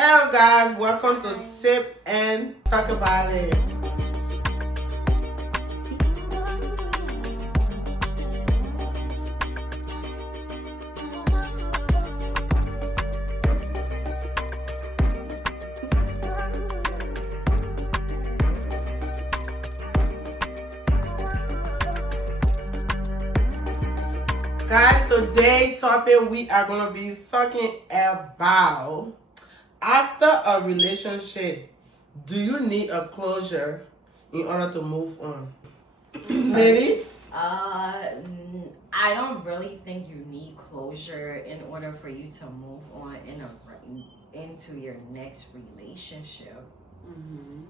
Hello guys, welcome to Sip and Talk About It. Guys, today's topic we are going to be talking about after a relationship, do you need a closure in order to move on? Ladies? I don't really think you need closure in order for you to move on into your next relationship. Mm-hmm.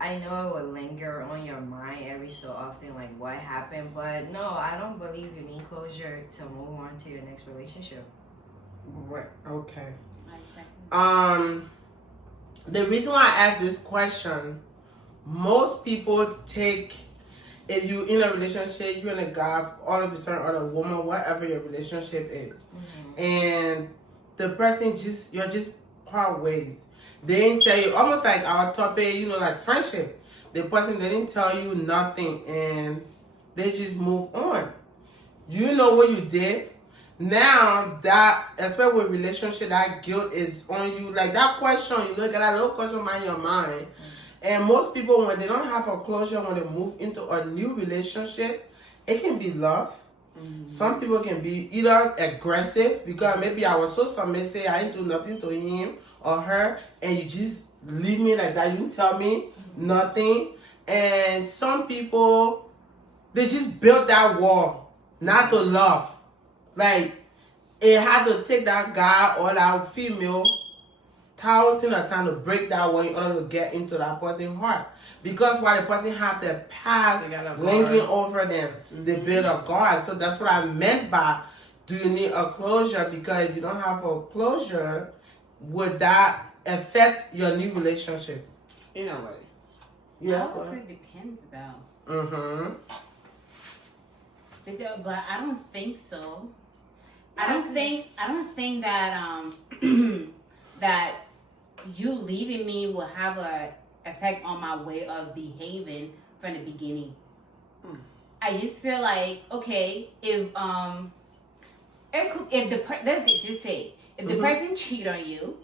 I know it will linger on your mind every so often, like what happened, but no, I don't believe you need closure to move on to your next relationship. Right, okay. I second. The reason why I ask this question, most people take, if you're in a relationship, you're in a guy, all of a sudden, or a woman, whatever your relationship is, and the person you're just part ways. They didn't tell you, almost like our topic, like friendship. The person didn't tell you nothing and they just move on. You know what you did. Now that, especially with relationship, that guilt is on you. Like that question, you got a little question in your mind. And most people, when they don't have a closure, when they move into a new relationship, it can be love. Mm-hmm. Some people can be either aggressive because maybe I was so submissive, I didn't do nothing to him or her, and you just leave me like that. You didn't tell me nothing. And some people, they just built that wall not to love. Like, it had to take that guy or that female thousands of times to break that wall in order to get into that person's heart. Because while the person have their past linking over them, they build a guard. So that's what I meant by, do you need a closure? Because if you don't have a closure, would that affect your new relationship? In a way. Yeah. I would say it depends though. Mm-hmm. But I don't think so. I don't think that that you leaving me will have a effect on my way of behaving from the beginning. I just feel like, okay, if the person cheat on you,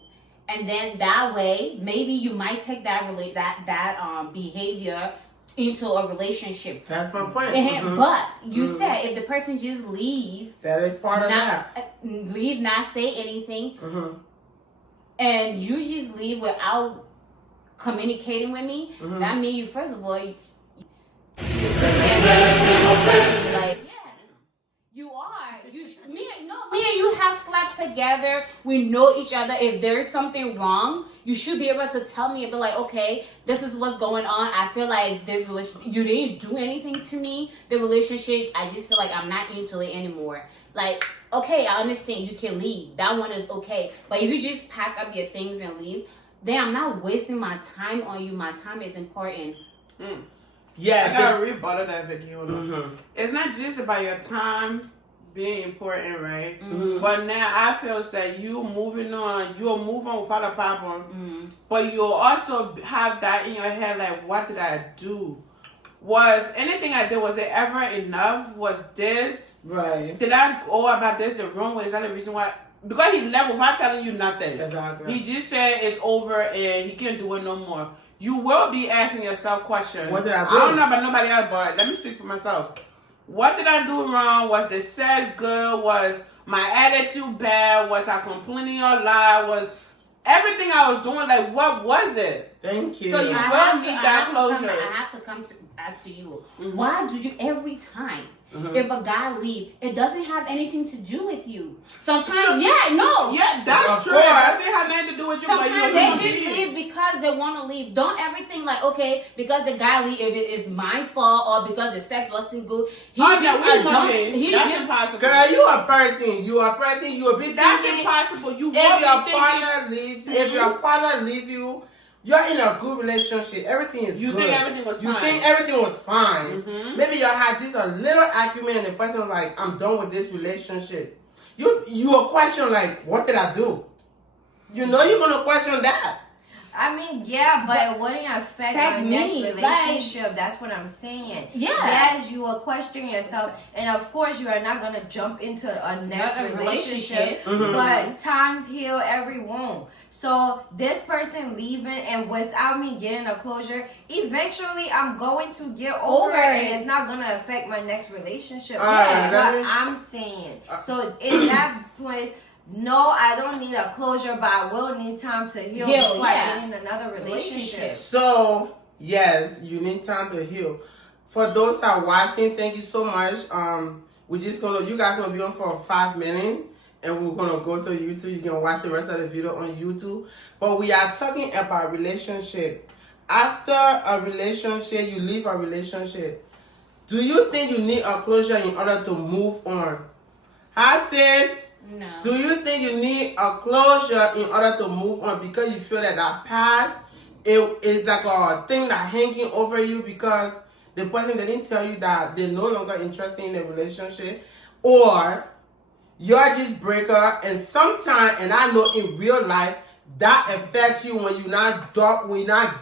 and then that way maybe you might take that behavior into a relationship. That's my point. But you said if the person just leave, that is part of that. Leave, not say anything, and you just leave without communicating with me. That means you, first of all, like, yes, you are. Me and you have slept together. We know each other. If there is something wrong, you should be able to tell me and be like, okay, this is what's going on. I feel like this relationship, you didn't do anything to me. The relationship, I just feel like I'm not into it anymore. Like, okay, I understand you can leave. That one is okay. But if you just pack up your things and leave, then I'm not wasting my time on you. My time is important. Yeah, I gotta rebuttal that video. It's not just about your time being important, right? But now I feel that you'll move on without a problem. But you'll also have that in your head, like, what did I do? Was anything I did, was it ever enough? Was this right? Did I go about this the wrong way? Is that the reason why? Because he left without telling you nothing. Exactly. He just said it's over and he can't do it no more. You will be asking yourself questions. What did I do? I don't know about nobody else, but let me speak for myself. What did I do wrong? Was the sex good? Was my attitude bad? Was I complaining or lie? Was everything I was doing, like, what was it? Thank you. So you will need that closure. I have to come back to you. Why do you every time? If a guy leave, it doesn't have anything to do with you. Sometimes, Yeah, that's true. It doesn't have nothing to do with you. Sometimes they just leave because they want to leave. Don't everything like, okay, because the guy leave, if it is my fault or because the sex wasn't good, that's impossible. Girl, you a person. You a big. That's impossible. If your partner leave you, you're in a good relationship. Everything is good. You think everything was fine. You think everything was fine. Maybe y'all had just a little argument and the person was like, I'm done with this relationship. You a question like, what did I do? You know you're gonna question that. I mean, yeah, but it wouldn't affect our me, next like- relationship. That's what I'm saying. Yeah. Yes, you will question yourself, and of course, you are not gonna jump into a next Another relationship. Mhm. But time heal every wound. So this person leaving, and without me getting a closure, eventually I'm going to get over Over it, it. and it's not gonna affect my next relationship. Alright, That's let what me- I'm saying. So in that place. No, I don't need a closure, but I will need time to heal before I get in another relationship. So yes, you need time to heal. For those that are watching, thank you so much. We're just gonna, you guys gonna be on for 5 minutes, and we're gonna go to YouTube. You can watch the rest of the video on YouTube. But we are talking about relationship. After a relationship, you leave a relationship. Do you think you need a closure in order to move on? Hi sis. No. Do you think you need a closure in order to move on because you feel that past it is like a thing that hanging over you because the person didn't tell you that they're no longer interested in the relationship, or you're just breaker, and sometimes, and I know in real life that affects you when you're not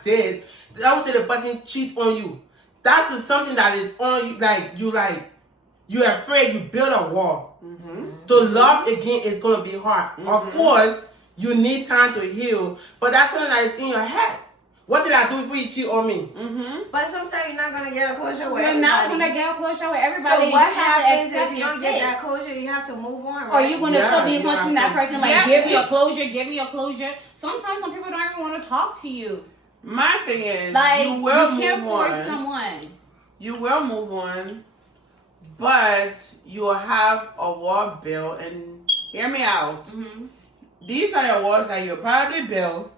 dead. I would say the person cheat on you. That's just something that is on you, you're afraid, you build a wall. To love again is gonna be hard. Of course, you need time to heal, but that's something that is in your head. What did I do before you cheat on me? But sometimes you're not gonna get a closure with We're everybody. not gonna get a closure with everybody. So You what just have to happens accept if you your don't get fate. that closure? You have to move on, Or right? you gonna Yeah, still be you have hunting to- that person like, Yeah. give me a closure, give me a closure. Sometimes some people don't even want to talk to you. My thing is, Like, you will can't move force on. someone. You will move on, but you will have a wall built. And hear me out. These are your walls that you'll probably build.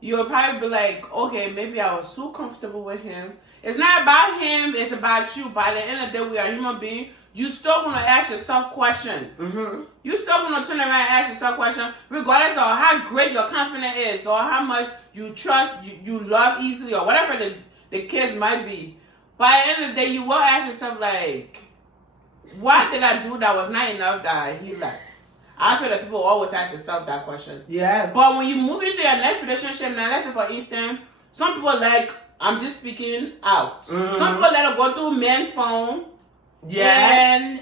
You'll probably be like, okay, maybe I was too comfortable with him. It's not about him, it's about you. By the end of the day, we are human beings. You still gonna ask yourself questions. You still gonna turn around and ask yourself questions, regardless of how great your confidence is, or how much you trust, you love easily, or whatever the case might be. By the end of the day, you will ask yourself, like, what did I do that was not enough that he left? I feel that people always ask yourself that question. Yes. But when you move into your next relationship, now let's say for instance, some people like, I'm just speaking out. Some people let it go through men's phone. Yes. And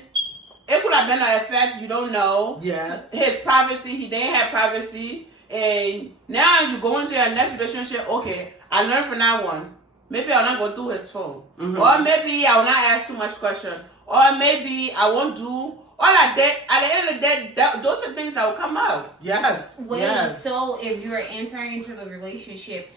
it could have been an effect, you don't know. Yes. His privacy, he didn't have privacy. And now you go into your next relationship, okay, I learned from that one. Maybe I'll not go through his phone. Or maybe I will not ask too much question. Or maybe I won't do all of that. At the end of the day, those are things that will come out. Yes. Wait, Yes. so if you're entering into the relationship,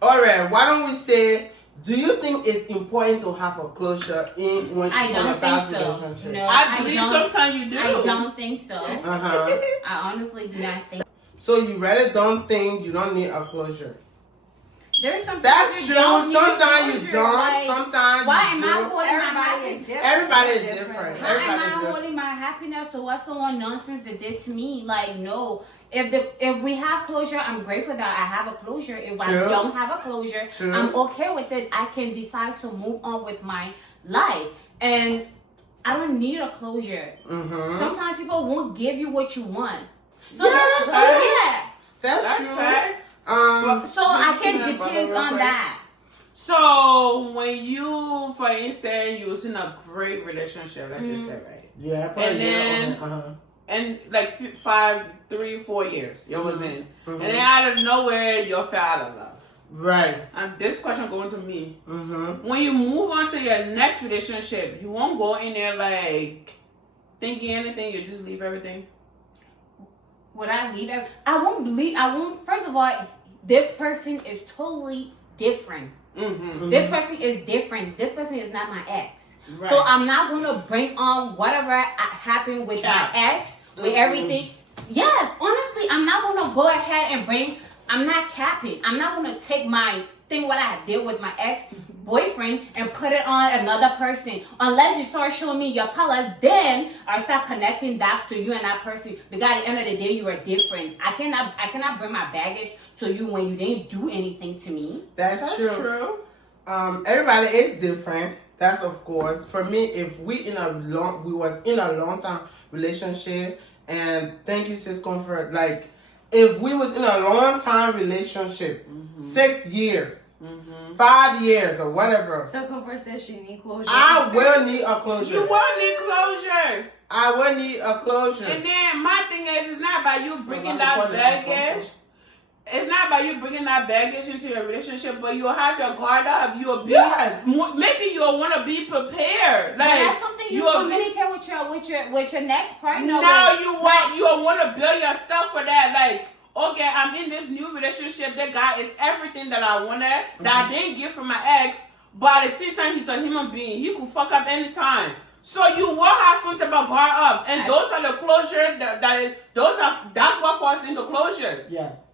All right. Why don't we say? Do you think it's important to have a closure when I in don't a think past so. relationship? No, I believe don't. sometimes you do. I don't think so. Uh-huh. I honestly do not think. So you really don't think you don't need a closure? There's some That's things true. you don't need Sometimes you closure, don't. like, Sometimes why you am I do. holding my Everybody is happiness? different. Everybody is They're different. How am Everybody I is different. holding my happiness to what someone nonsense that did to me? Like, no. If we have closure, I'm grateful that I have a closure. If True. I don't have a closure, True. I'm okay with it. I can decide to move on with my life. And I don't need a closure. Sometimes people won't give you what you want. So Yeah, that's so, true. yeah. That's That's true. facts. So I can Peanut butter depend real on quick. that. So when you, for instance, you was in a great relationship, let's just say, right? Yeah. And then- uh-huh. And like 3, 4 years you was in, and then out of nowhere you fell out of love. Right. And this question going to me: Mm-hmm. when you move on to your next relationship, you won't go in there like thinking anything. You just leave everything. Would I leave? I won't leave. I won't. First of all, this person is totally different. This person is different. This person is not my ex. Right. So I'm not going to bring on whatever happened with Cap. my ex, with everything. Yes, honestly, I'm not going to go ahead and I'm not capping. I'm not going to take my thing, what I did with my ex-boyfriend, and put it on another person. Unless you start showing me your colors, then I start connecting dots to you and that person. Because at the end of the day, you are different. I cannot bring my baggage to you when you didn't do anything to me. That's true. true. Everybody is different. That's of course. For me, if we was in a long time relationship, and thank you, sis, comfort. Like, if we was in a long time relationship, 6 years, 5 years, or whatever, Still Comfort says she need closure. I will need a closure. You will need closure. I will need a closure. And then my thing is, it's not about you bringing Well, I'm that recording. baggage. It's not about you bringing that baggage into your relationship, but you'll have your guard up. You'll be Yes. maybe you'll want to be prepared. But Like that's something you you'll communicate with your next partner. Now with. you'll want to build yourself for that. Like, okay, I'm in this new relationship. That guy is everything that I wanted that I didn't get from my ex. But at the same time, he's a human being. He could fuck up anytime. So you will have something about guard up, and those are the closure. That's what falls into closure. Yes.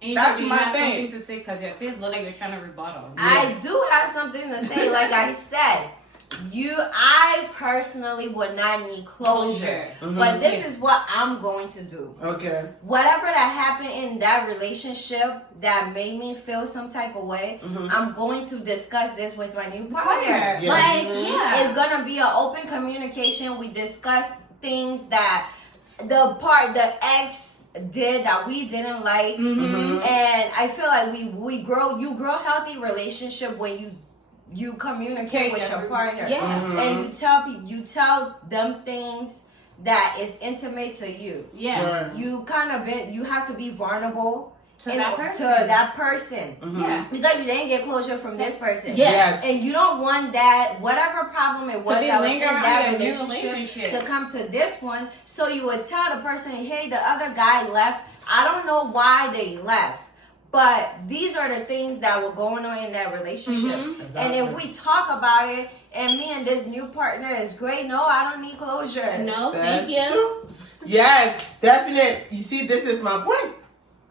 And That's you my have thing. something to say because your face look like you're trying to rebuttal. I do have something to say. Like I said, I personally would not need closure. But this is what I'm going to do. Okay. Whatever that happened in that relationship that made me feel some type of way, I'm going to discuss this with my new partner. Yes. Like, yeah. It's gonna be an open communication. We discuss things that the ex did that we didn't like, and I feel like we grow. You grow healthy relationship when you communicate with your partner, and you tell them things that is intimate to you. Yeah. Right. You have to be vulnerable To that person. To that person. Yeah. Because you didn't get closure from this person. Yes. And you don't want that, whatever problem it was be that was in lingering that on your new relationship relationship. to come to this one. So you would tell the person, hey, the other guy left. I don't know why they left. But these are the things that were going on in that relationship. Exactly. And if we talk about it, and me and this new partner is great, no, I don't need closure. No, That's thank you. true. Yes, definitely. You see, this is my point.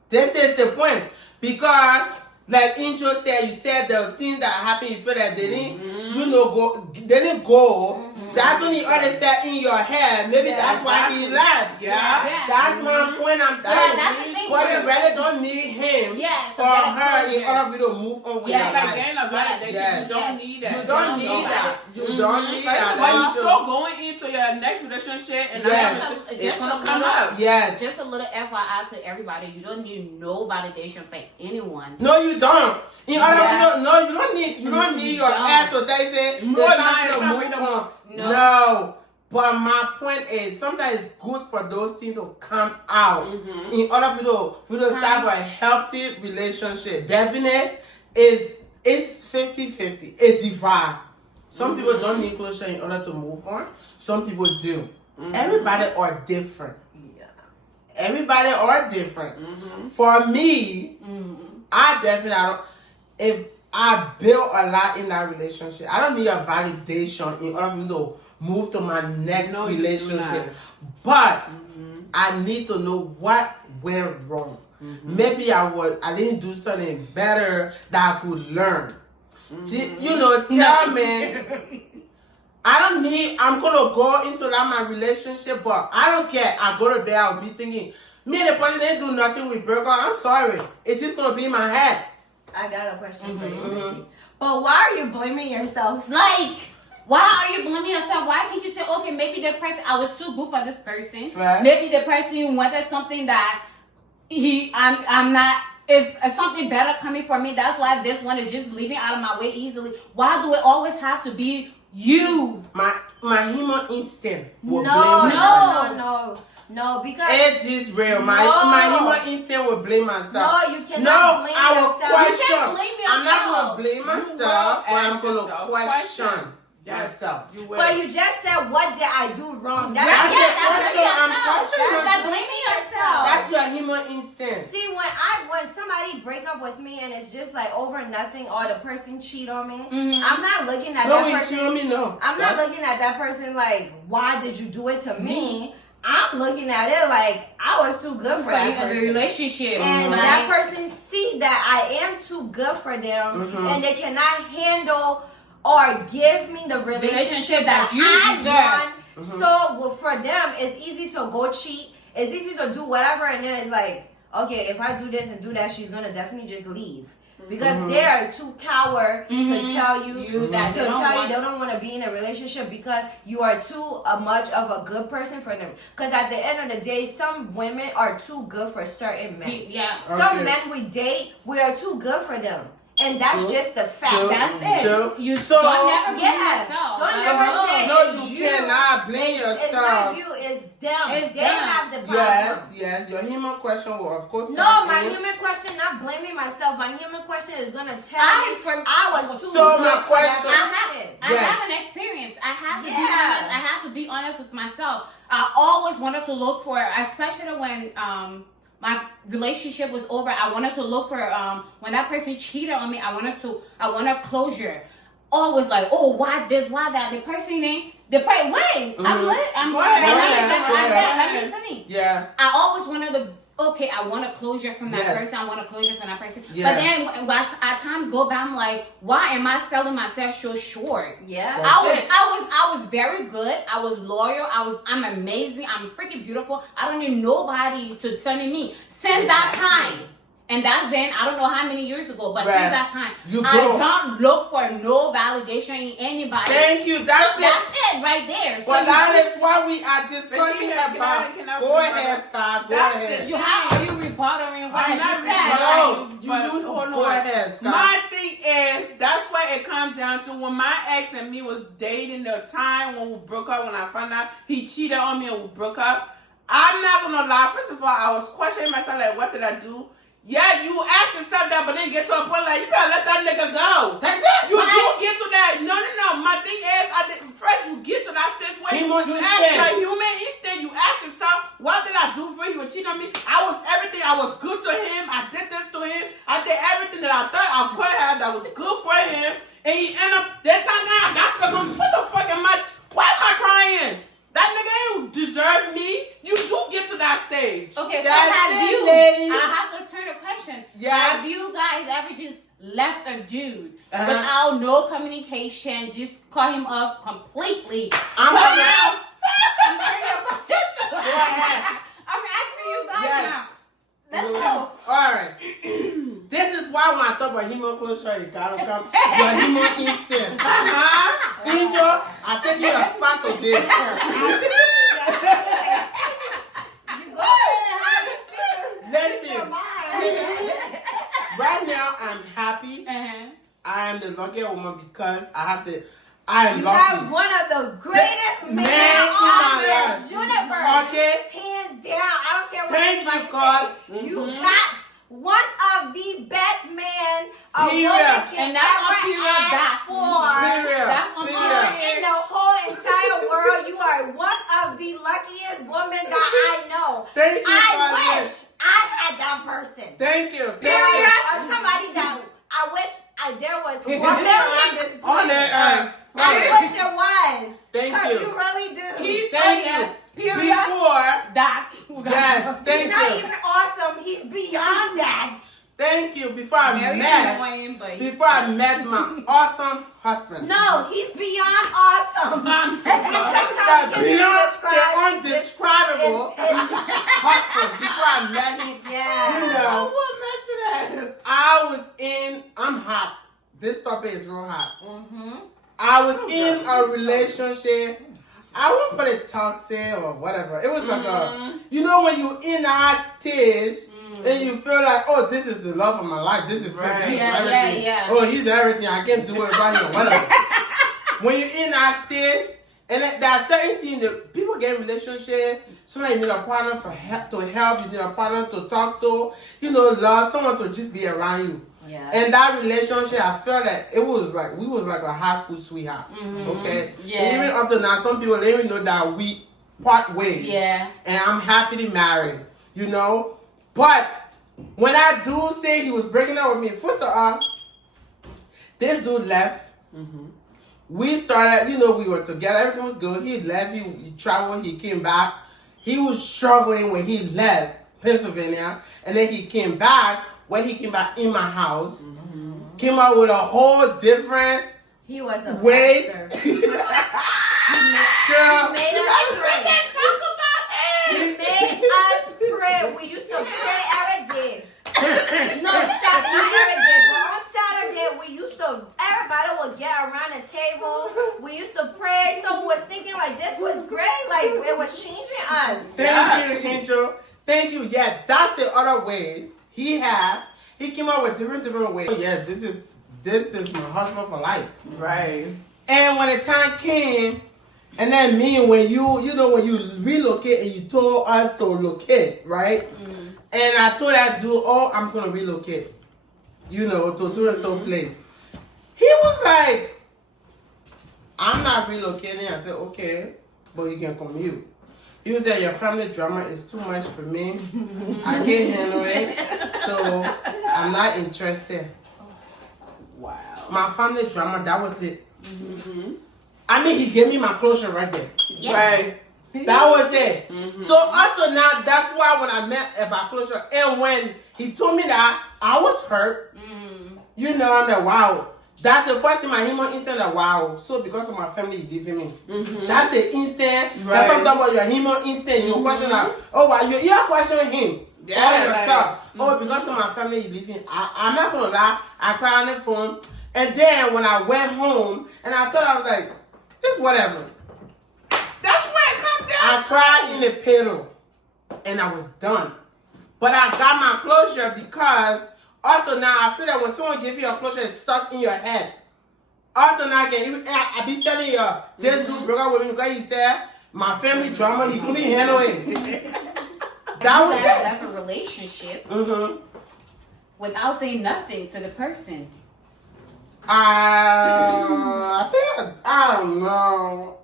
This is the point. Because, like Intro said, you said there was things that happened, you feel that they didn't go. That's when the other said in your head. Maybe that's why he left. Yeah. That's my point I'm saying. that's the thing. But you really don't need him Yeah, to or get her in closure. order for you to move on with Yeah, your Like life. getting a validation, Yes. you don't need that. You don't need that. You don't need that. But you That's still going into your next relationship, and Yes. it's Just gonna a come little- up. Yes. Just a little FYI to everybody, you don't need no validation from anyone. No, you don't. In order Yeah. for no, you don't need your don't. ass to they say No, it's no, time it's to not move with the- on. No. No. But my point is sometimes it's good for those things to come out in order for you to start a healthy relationship. Definitely it's 50-50. It divides. Some people don't need closure in order to move on. Some people do. Everybody are different. Everybody are different. For me, I don't. If I built a lot in that relationship, I don't need a validation in order for me to move to my next No, you do relationship. not. But I need to know what went wrong. Maybe I didn't do something better that I could learn. Tell me. I'm gonna go into my relationship, but I don't care. I go to bed, I'll be thinking, me and the person didn't do nothing with broke up. I'm sorry. It's just gonna be in my head. I got a question for you, Ricky. But why are you blaming yourself? Like, why are you blaming yourself? Why can't you say, okay, maybe the person, I was too good for this person. Right. Maybe the person wanted something that I'm not, it's something better coming for me. That's why this one is just leaving out of my way easily. Why do it always have to be you? My human instinct will blame myself. No, because It is real. My human instinct will blame myself. no, you cannot blame I will yourself. question. You can't blame I'm not yourself. gonna blame You myself, but will I'm ask gonna yourself question Yes. myself. You will. But you just said, what did I do wrong? That's Yeah, the that's question. I'm yourself. questioning That's myself. like blaming yourself. That's your human instinct. See, when somebody break up with me and it's just like over nothing, or the person cheat on me, I'm not looking at No, that you person. tell me no. I'm not looking at that person like, why did you do it to me? I'm looking at it like I was too good for that the person. relationship. And like, that person see that I am too good for them, and they cannot handle or give me the relationship that you I deserve. want. So for them, it's easy to go cheat. It's easy to do whatever, and then it's like, okay, if I do this and do that, she's gonna definitely just leave. because they are too coward to tell you that to tell you they don't want to be in a relationship because you are too much of a good person for them. Because at the end of the day, some women are too good for certain men. Yeah. Some men we date, we are too good for them. And that's just the fact. True. That's it. True. You So- don't never blame Yeah. yourself. Don't Like, ever say No, it's you cannot blame It's yourself. not you, it's them. It's they them. have the problem. Yes. Your human question will, of course, No, come my in. human question, not blaming myself. My human question is gonna tell I- me for- I was too So good my for question- that shit. I Yes. have an experience. I have to be Yeah. honest. I have to be honest with myself. I always wanted to look for, especially when my relationship was over. I wanted to look for when that person cheated on me. I wanted closure. Always like, oh, why this, why that? The person ain't. Wait, I'm lit. I'm Go ahead, let go me- ahead, go I said, ahead. let me listen to me. Yeah. I always wanted to. Okay, I want a closure from that Yes. person. I want a closure from that person. Yeah. But then when at times go by, I'm like, why am I selling myself so short? Yeah. That's it. I was very good. I was loyal. I'm amazing. I'm freaking beautiful. I don't need nobody to tell me. Since that time, and that's been I don't know how many years ago, but Right. since that time, You I grow. don't look for no validation in anybody. Thank you. That's So it. that's it right there. So Well, you that just- is why we are discussing about. Go ahead, Scott. Go That's ahead. you have you rebuttering what I I'm not just said. No, you But used to hold go on. ahead, Scott. My thing is, that's why it comes down to when my ex and me was dating the time when we broke up, when I found out he cheated on me and we broke up. I'm not gonna lie. First of all, I was questioning myself, like, what did I do? Yeah, you ask yourself that, but then you get to a point like, you gotta let that nigga go. That's it. You do get to that. No. My thing is, first you get to that stage where you Human ask instinct. your human instinct. You ask yourself, what did I do for him? He was cheating on me. I was everything. I was good to him. I did this to him. I did everything that I thought I could have that was good for him. And he ended up, that time I got to the conclusion, what the fuck am I, why am I crying? That nigga ain't deserve me. You do get to that stage. Okay, so That's have it, you? ladies. I have to turn the question. Yes. Have you guys ever just left a dude Uh-huh. without no communication, just cut him off completely? I'm So gonna- now, I'm turning the question. Go ahead. I'm asking you guys Yes. now. Let's go. All right. This is why when I talk about human closure, you gotta come. Your human instinct. Angel, I take you a spot today. Listen, right now I'm happy. Uh-huh. I am the lucky woman because I am You lucky. have one of the greatest men Man in on my this universe. Okay? Hands down. I don't care what Thank you, anybody God. says. You Mhm. got one of the best men a Period. woman can And that's on ever period ask dot. for. Period. That's on Period. In the whole entire world, you are one of the luckiest women that I know. Thank you, I Father. wish I had that person. Thank you. Thank Period. you. Or somebody that I wish there was one on this On planet. that earth. I wish it was. Thank 'Cause you. you really do. Thank yes. you. Period. Before, That. yes, thank He's not you. even awesome. He's beyond that. Thank you. Before I Very met annoying, but my awesome husband. No, he's beyond awesome. I'm so And sometimes That he can beyond describe the undescribable it's- husband. Before I met him, yeah. you know, I'm hot. This topic is real hot. Mm-hmm. I was in a relationship. I won't put it toxic or whatever. It was like you know, when you in that stage and you feel like, oh, this is the love of my life. This is Right. this is Yeah, everything. yeah. Oh, he's everything. I can't do it without him. Whatever. When you're in that stage, and there are certain things that people get in relationship. Sometimes you need a partner for help, to help. You need a partner to talk to. You know, love someone to just be around you. Yeah. And that relationship, I felt that it was like we was like a high school sweetheart. Okay. Yes. And even up to now, some people they even know that we part ways. Yeah. And I'm happy to marry. You know, but when I do say he was breaking up with me, first of all, this dude left. We started, you know, we were together. Everything was good. He left. He traveled. He came back. He was struggling when he left Pennsylvania, and then he came back. When he came back in my house, came out with a whole different He was a ways. bastard. Girl, He made us pray. talk about He it. made us pray. We used to pray every day. No, stop, not every day, but would get around the table. We used to pray. So was thinking like this was great. Like it was changing us. Thank you, Angel. Thank you. Yeah, that's the other ways he came up with different ways. Oh, yeah, this is my husband for life. Right. And when the time came, and then me, when you relocate and you told us to locate, right? And I told that dude, oh, I'm gonna relocate, to so and so place. He was like, I'm not relocating. I said, okay, but you can commute. He was like, your family drama is too much for me. I can't handle it, so I'm not interested. Wow. My family drama, that was it. I mean, he gave me my closure right there. Yeah. Right. That was it. So up to now, that's why when I met about closure, and when he told me that, I was hurt. I'm like, wow. That's the first thing my human instinct, like, wow. So because of my family, you giving me. That's the instant. Right. That's something about your human instinct. You question like, oh, wow, you're questioning him. Yeah, Or yourself. Oh, because of my family, you leaving. I'm not gonna lie. I cried on the phone. And then when I went home, and I thought, I was like, it's whatever. That's where it comes down. I cried in the pillow, and I was done. But I got my closure because up to now, I feel that when someone gives you a closure, it's stuck in your head. Up to now, I be telling you, this dude broke up with me because he said, my family drama, he couldn't handle it. That was You guys it. left a relationship Mm-hmm. without saying nothing to the person. I think, I don't know.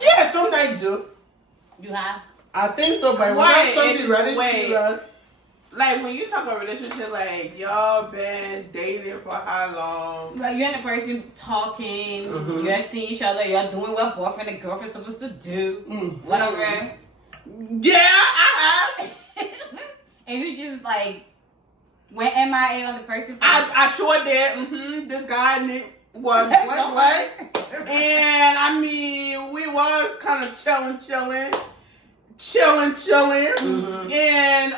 Yeah, sometimes you do. You have? I think so, but it was Wait, not something really wait. serious. Like when you talk about relationship, like y'all been dating for how long? Like you and the person talking, Mhm. you're seeing each other, you're doing what boyfriend and girlfriend supposed to do, whatever. Yeah, I have. And you just like went MIA on the person. For I sure did. This guy was what? And I mean, we was kind of chilling. And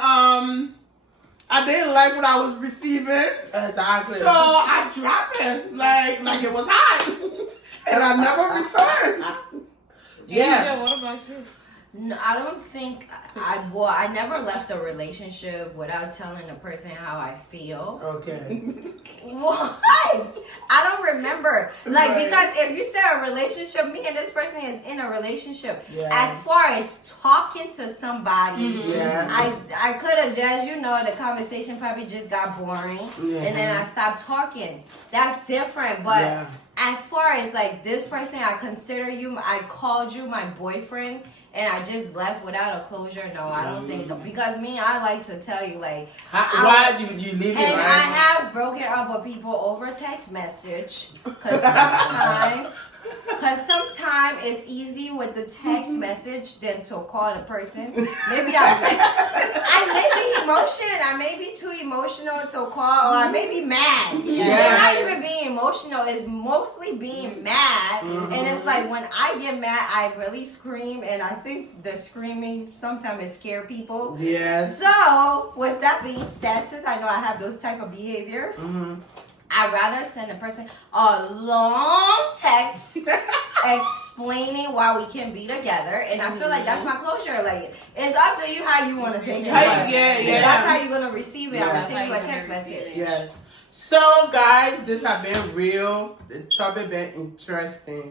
I didn't like what I was receiving. Exactly. So I dropped it like it was hot. And I never returned. Yeah. Angel, what about you? No, I don't think I never left a relationship without telling the person how I feel. Okay. What? I don't remember. Like, Right. because if you say a relationship, me and this person is in a relationship. Yeah. As far as talking to somebody, Yeah. I could have just, the conversation probably just got boring. Yeah. And then I stopped talking. That's different. But Yeah. as far as like this person, I consider you, I called you my boyfriend. And I just left without a closure. No, I don't think because me, I like to tell you like Why you leave it, and right? I have broken up with people over text message because sometimes it's easy with the text message than to call the person. Maybe I may be I may be too emotional to call, or I may be mad. Yeah. It's not even being emotional, it's mostly being mad. And it's like when I get mad, I really scream, and I think the screaming sometimes it scare people. Yes. So, with that being said, since I know I have those type of behaviors, I'd rather send a person a long text explaining why we can be together, and I feel like that's my closure. Like, it's up to you how you want to take it. Yeah. That's how you're gonna receive it. Yeah. I'm That's sending how you a you're text gonna receive message. it. Yes. So, guys, this has been real. The topic been interesting,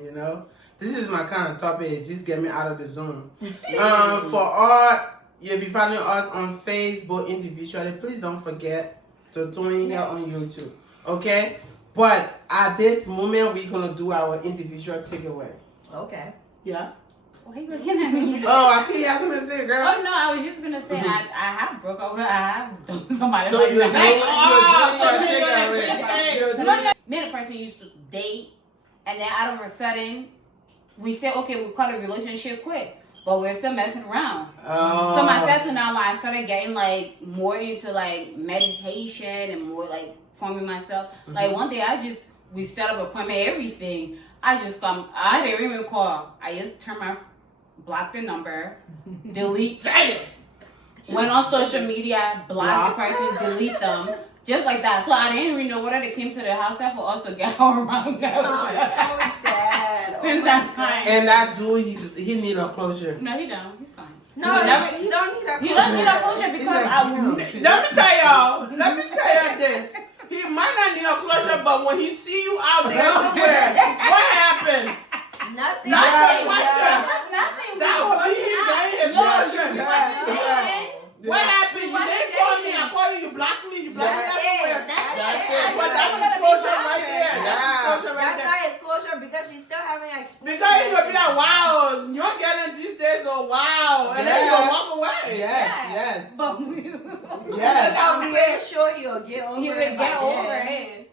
This is my kind of topic. It just get me out of the zone. For all, if you're following us on Facebook individually, please don't forget to tune in here on YouTube. Okay? But at this moment, we're going to do our individual takeaway. Okay. Yeah? Why are you looking at me? Oh, I think you have something to say, girl. Oh no, I was just gonna say I have broke up. I have done somebody. So like you're that. doing your takeaway. You're So doing- me and a person used to date, and then out of a sudden, we said, okay, we cut a relationship quick, but we're still messing around. Oh. So myself to now, when I started getting like more into like meditation and more like forming myself, like one day we set up an appointment, everything. I didn't even call. I just blocked the number, delete. Went on social media, blocked the person, delete them. Just like that. So I didn't really know whether they came to the house for us to get around. I'm so dead. Since Oh that my time. And that dude, he need a closure. No, he don't. He's fine. No, He's never- he don't need a He doesn't need a closure He's because like, I damn. Let me tell y'all this. He might not need a closure, but when he see you out there somewhere, what happened? Nothing. That's the question. Nothing. That would be his No, question. Yeah. What happened? You didn't call me. I called you. You blocked me. You blocked me That's everywhere. it. That's it. But that's his closure right there. That's his closure right That's there. not his closure because she's still having an experience. Because he's gonna be like, wow, you're getting these days, so wow, and then you'll walk away. Yes. But Yes. I'm pretty sure he'll get over he it. would by get then. over it.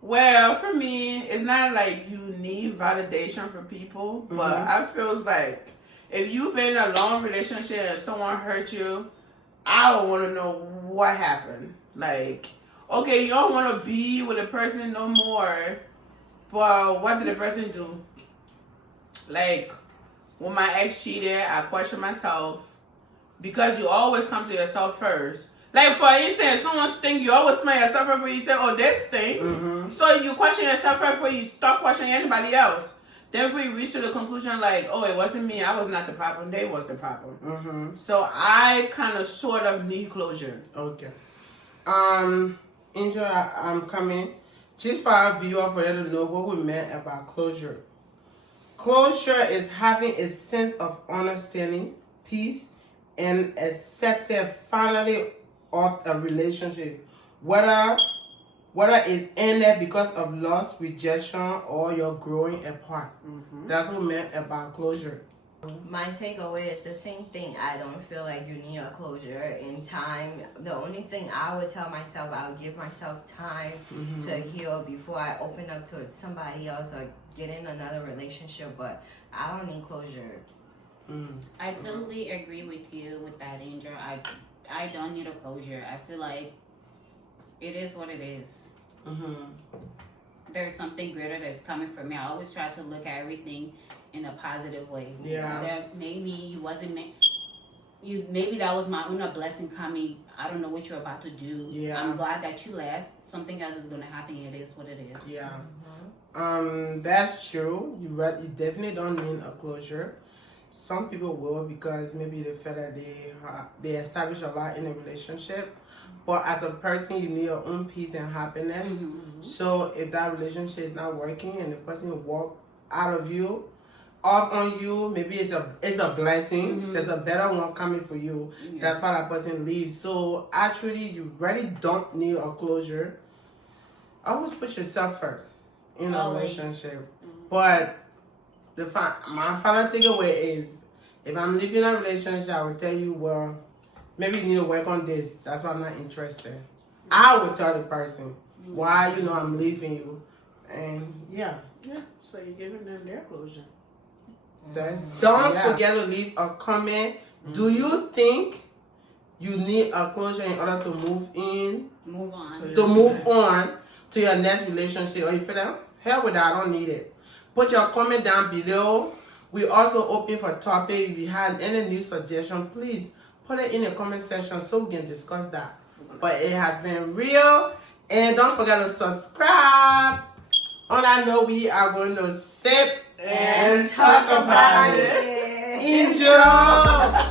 Well, for me, it's not like you need validation from people, but I feels like if you've been in a long relationship and someone hurt you, I don't want to know what happened. Like, okay, you don't want to be with a person no more, but what did the person do? Like, when my ex cheated, I questioned myself because you always come to yourself first. Like, for instance, someone stink, you always smell yourself before you say, oh, this stink. So you question yourself first before you start questioning anybody else. Then before you reach to the conclusion, like, oh, it wasn't me, I was not the problem, they was the problem. So I kind of sort of need closure. Okay. Angel, I'm coming. Just for our viewer, for you to know what we meant about closure. Closure is having a sense of understanding, peace, and acceptance finally of a relationship. Whether it's ended because of loss, rejection, or you're growing apart. That's what we meant about closure. My takeaway is the same thing. I don't feel like you need a closure in time. The only thing I would tell myself, I would give myself time to heal before I open up to somebody else or get in another relationship. But I don't need closure. I totally agree with you with that, Angel. I don't need a closure. I feel like it is what it is. There's something greater that's coming for me. I always try to look at everything in a positive way. Yeah. That maybe you wasn't meant. Maybe that was my own blessing coming. I don't know what you're about to do. Yeah. I'm glad that you left. Something else is gonna happen. It is what it is. Yeah. That's true. You definitely don't need a closure. Some people will because maybe they feel that they establish a lot in a relationship. But as a person, you need your own peace and happiness. So if that relationship is not working and the person walk out of you, off on you, maybe it's a blessing. There's a better one coming for you. That's why that person leaves. So actually, you really don't need a closure. Always put yourself first in a Always. relationship. But my final takeaway is, if I'm leaving a relationship, I would tell you, well, maybe you need to work on this. That's why I'm not interested. I would tell the person why, I'm leaving you. And yeah. So you're giving them their closure. Don't forget to leave a comment. Do you think you need a closure in order to move on to your next relationship? Or you feel like, hell with that, I don't need it. Put your comment down below. We also open for topic. If you have any new suggestion, please put it in the comment section so we can discuss that. But it has been real. And don't forget to subscribe. On that note, we are going to sip and talk about it. Enjoy.